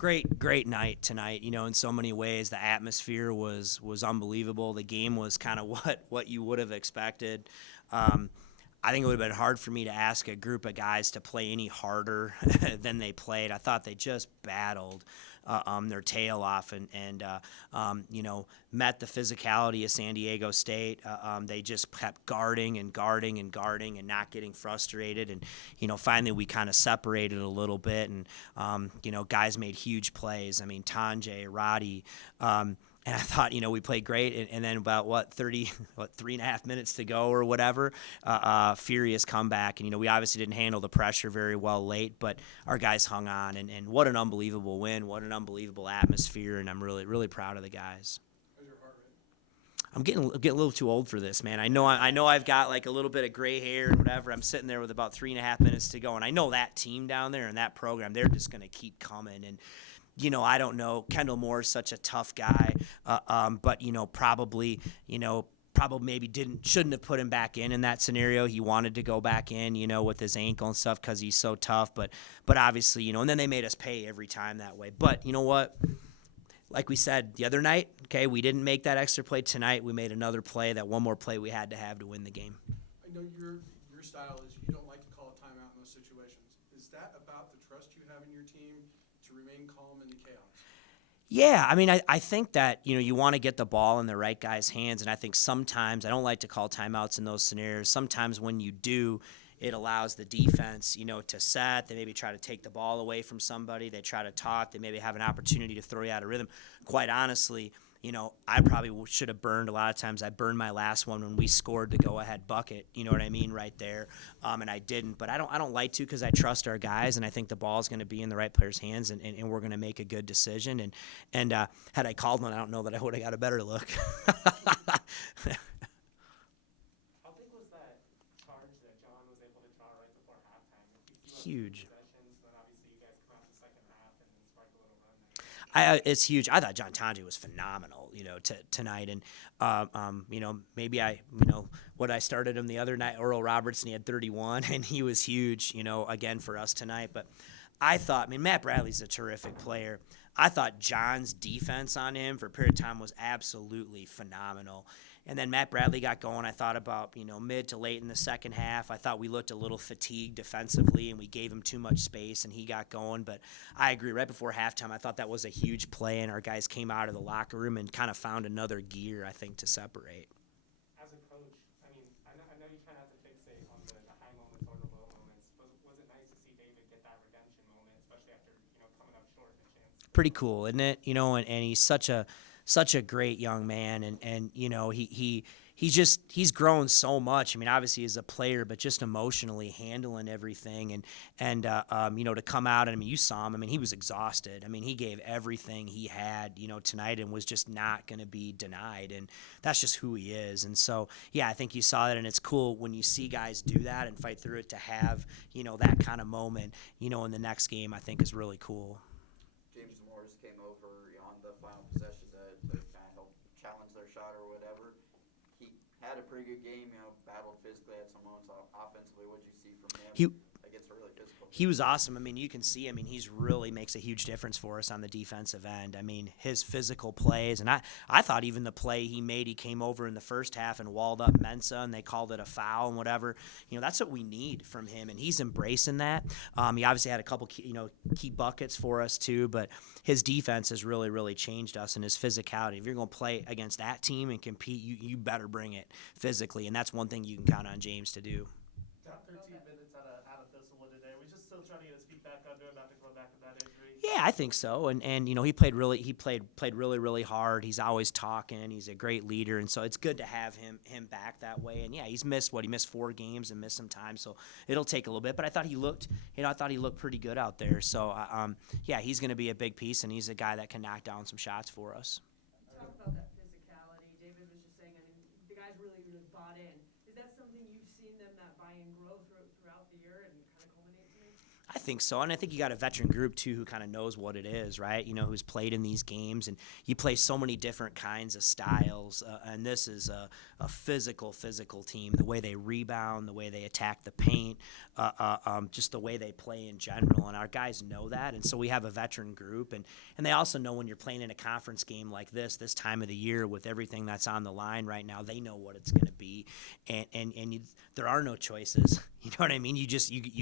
Great night tonight. In so many ways, the atmosphere was unbelievable. The game was kind of what you would have expected. Um, I think it would have been hard for me to ask a group of guys to play any harder than they played. I thought they just battled their tail off and met the physicality of San Diego State. They just kept guarding and guarding and guarding and not getting frustrated. And, finally we kind of separated a little bit and, guys made huge plays. I mean, Tanjay, Roddy, and I thought, we played great. And then about 3.5 minutes to go or whatever, furious comeback. And, we obviously didn't handle the pressure very well late, but our guys hung on. And what an unbelievable win. What an unbelievable atmosphere. And I'm really, really proud of the guys. How's your heart rate? I'm getting a little too old for this, man. I know I've got like a little bit of gray hair and whatever. I'm sitting there with about 3.5 minutes to go. And I know that team down there and that program, they're just going to keep coming. And, I don't know. Kendall Moore's such a tough guy, but probably maybe shouldn't have put him back in that scenario. He wanted to go back in, with his ankle and stuff because he's so tough. But obviously, and then they made us pay every time that way. But you know what? Like we said the other night, okay, we didn't make that extra play tonight. We made another play. That one more play we had to have to win the game. I know your style is you don't like to call a timeout in those situations. Is that about the trust you have in your team to remain calm in the chaos? Yeah, I mean, I think that, you want to get the ball in the right guy's hands, and I think sometimes, I don't like to call timeouts in those scenarios. Sometimes when you do, it allows the defense, to set. They maybe try to take the ball away from somebody. They try to talk. They maybe have an opportunity to throw you out of rhythm. Quite honestly, I probably should have burned a lot of times. I burned my last one when we scored the go-ahead bucket. You know what I mean, right there. And I didn't. But I don't like to because I trust our guys, and I think the ball's going to be in the right player's hands, and we're going to make a good decision. And had I called one, I don't know that I would have got a better look. How big was that charge that John was able to draw right before halftime? Huge. Possessions, then obviously you guys come out in the second half and then spark a little run. It's huge. I thought John Tanji was phenomenal, tonight. And, maybe I started him the other night, Earl Robertson, he had 31, and he was huge, again for us tonight. But I thought, Matt Bradley's a terrific player. I thought John's defense on him for a period of time was absolutely phenomenal. And then Matt Bradley got going. I thought about, mid to late in the second half. I thought we looked a little fatigued defensively, and we gave him too much space, and he got going. But I agree, right before halftime, I thought that was a huge play, and our guys came out of the locker room and kind of found another gear, I think, to separate. As a coach, I know you try not to fixate on the high moments or the low moments. Was it nice to see David get that redemption moment, especially after, coming up short in a chance? Pretty cool, isn't it? And he's such a great young man, and he's grown so much. Obviously as a player, but just emotionally handling everything, and to come out, and you saw him. He was exhausted. He gave everything he had, tonight, and was just not going to be denied, and that's just who he is. And so, yeah, I think you saw that, and it's cool when you see guys do that and fight through it. To have that kind of moment, in the next game, I think is really cool. James Morris came over on the final possession to kind of help challenge their shot or whatever. He had a pretty good game, battled physically at some moments offensively. What did you see from him against a really physical team? He was awesome. You can see, he's really makes a huge difference for us on the defensive end. His physical plays, and I thought even the play he made, he came over in the first half and walled up Mensa, and they called it a foul and whatever. That's what we need from him, and he's embracing that. He obviously had a couple key buckets for us too, but his defense has really, really changed us, and his physicality. If you're going to play against that team and compete, you better bring it physically, and that's one thing you can count on James to do. Got 13 minutes out of Thistlewood today. Was just still trying to get his feet back under him after coming back from that injury. Yeah, I think so. And he played really hard. He's always talking. He's a great leader, and so it's good to have him back that way. And yeah, he missed 4 games and missed some time, so it'll take a little bit. But I thought he looked pretty good out there. So yeah, he's going to be a big piece, and he's a guy that can knock down some shots for us. Talk about that physicality. David was just saying, the guys really, really bought in. Is that something you've seen them that buy-in grow throughout the year and kind of culminate to me? I think so, and I think you got a veteran group too who kind of knows what it is, right? Who's played in these games, and you play so many different kinds of styles. And this is a physical team. The way they rebound, the way they attack the paint, just the way they play in general. And our guys know that, and so we have a veteran group, and they also know when you're playing in a conference game like this time of the year with everything that's on the line right now, they know what it's going to be, and there are no choices. You know what I mean? You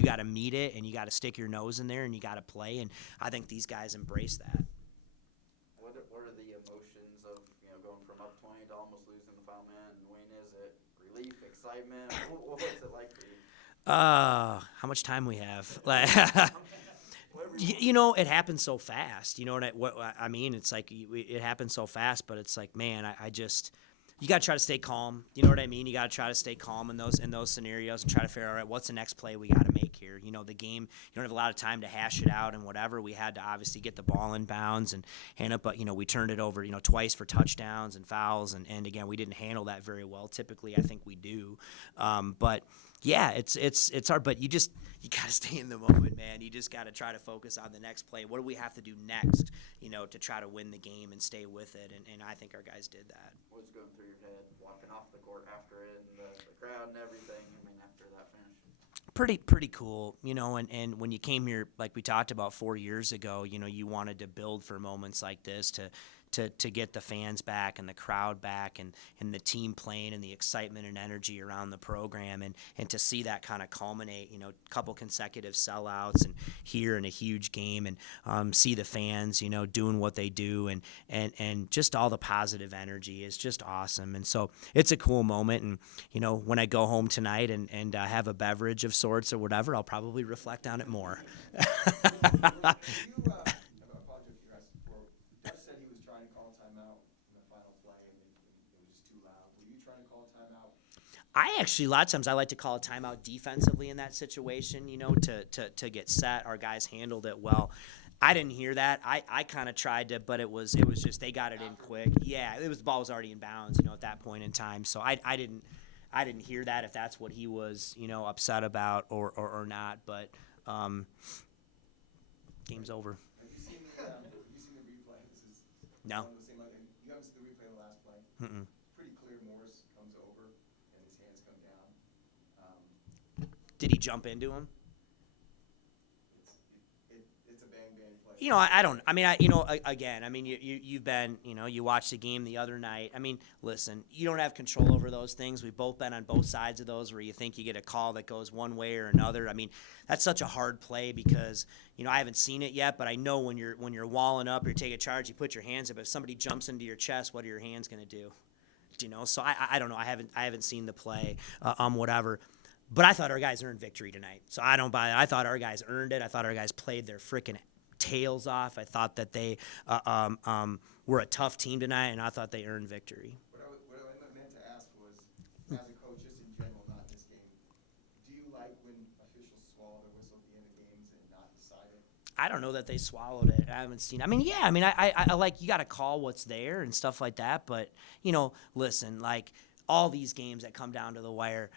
got to meet it, and you got to stick your nose in there, and you got to play. And I think these guys embrace that. What are the emotions of going from up 20 to almost losing the foul man and win? Is it relief, excitement? What's it like for you? How much time we have? Like, it happens so fast. You know what I mean? It's like it happens so fast, but it's like, man, I just. You got to try to stay calm. You know what I mean? You got to try to stay calm in those scenarios and try to figure out, all right, what's the next play we got to make here? The game, you don't have a lot of time to hash it out and whatever. We had to obviously get the ball in bounds and hand up, but, we turned it over, twice for touchdowns and fouls. And again, we didn't handle that very well. Typically, I think we do. But yeah, it's hard, but you got to stay in the moment, man. You just got to try to focus on the next play. What do we have to do next, to try to win the game and stay with it? And I think our guys did that. What's going through your head walking off the court after it and the crowd and everything? After that finish. Pretty cool, and when you came here, like we talked about 4 years ago, you wanted to build for moments like this to get the fans back and the crowd back and the team playing and the excitement and energy around the program and to see that kind of culminate, a couple consecutive sellouts and here in a huge game and see the fans, doing what they do and just all the positive energy is just awesome. And so it's a cool moment. And, when I go home tonight and have a beverage of sorts or whatever, I'll probably reflect on it more. I actually, a lot of times, I like to call a timeout defensively in that situation, to get set. Our guys handled it well. I didn't hear that. I kind of tried to, but it was just they got it in quick. Yeah, the ball was already in bounds, at that point in time. So I didn't hear that if that's what he was, upset about or not. But game's over. Have you seen the replay? No. You haven't seen the replay of the last play? Mm-mm. Pretty clear Morris comes over and his hands come down. Did he jump into him? It's a bang play. You've been, you watched the game the other night. I mean, listen, you don't have control over those things. We've both been on both sides of those where you think you get a call that goes one way or another. I mean, that's such a hard play because, I haven't seen it yet, but I know when you're walling up or you take a charge, you put your hands up. If somebody jumps into your chest, what are your hands going to do? So I don't know. I haven't seen the play, whatever. But I thought our guys earned victory tonight. So I don't buy it. I thought our guys earned it. I thought our guys played their freaking tails off. I thought that they were a tough team tonight, and I thought they earned victory. What I meant to ask was, as a coach, just in general, not in this game, do you like when officials swallow their whistle at the end of games and not decide it? I don't know that they swallowed it. I haven't seen. I like, you got to call what's there and stuff like that. But listen, like all these games that come down to the wire,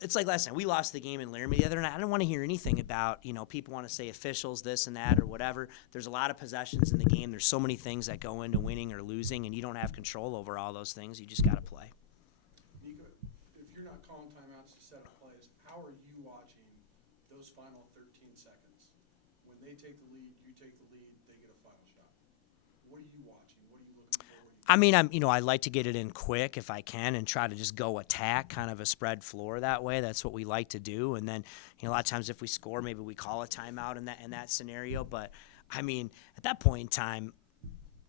it's like last night. We lost the game in Laramie the other night. I don't want to hear anything about, people want to say officials, this and that or whatever. There's a lot of possessions in the game. There's so many things that go into winning or losing, and you don't have control over all those things. You just got to play. Nico, if you're not calling timeouts to set up plays, how are you watching those final 13 seconds? When they take the lead, you take the lead, they get a final shot. What are you watching? What are you looking for? I like to get it in quick if I can and try to just go attack, kind of a spread floor that way. That's what we like to do. And then, a lot of times if we score, maybe we call a timeout in that scenario. But at that point in time,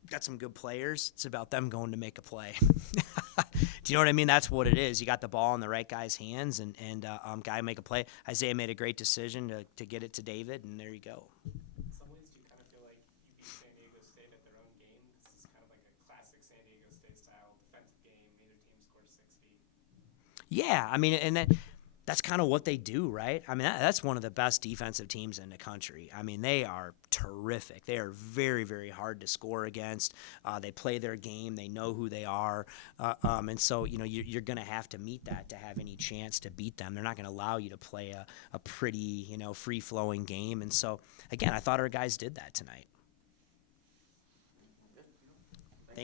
got some good players. It's about them going to make a play. Do you know what I mean? That's what it is. You got the ball in the right guy's hands, and guy make a play. Isaiah made a great decision to get it to David, and there you go. In some ways, do you kind of feel like you beat San Diego State at their own game? This is kind of like a classic San Diego State style defensive game. Neither team scored 60. Yeah, and then that's kind of what they do, right? I mean, that's one of the best defensive teams in the country. I mean, they are terrific. They are very, very hard to score against. They play their game. They know who they are. And so, you're going to have to meet that to have any chance to beat them. They're not going to allow you to play a pretty, free-flowing game. And so, again, I thought our guys did that tonight.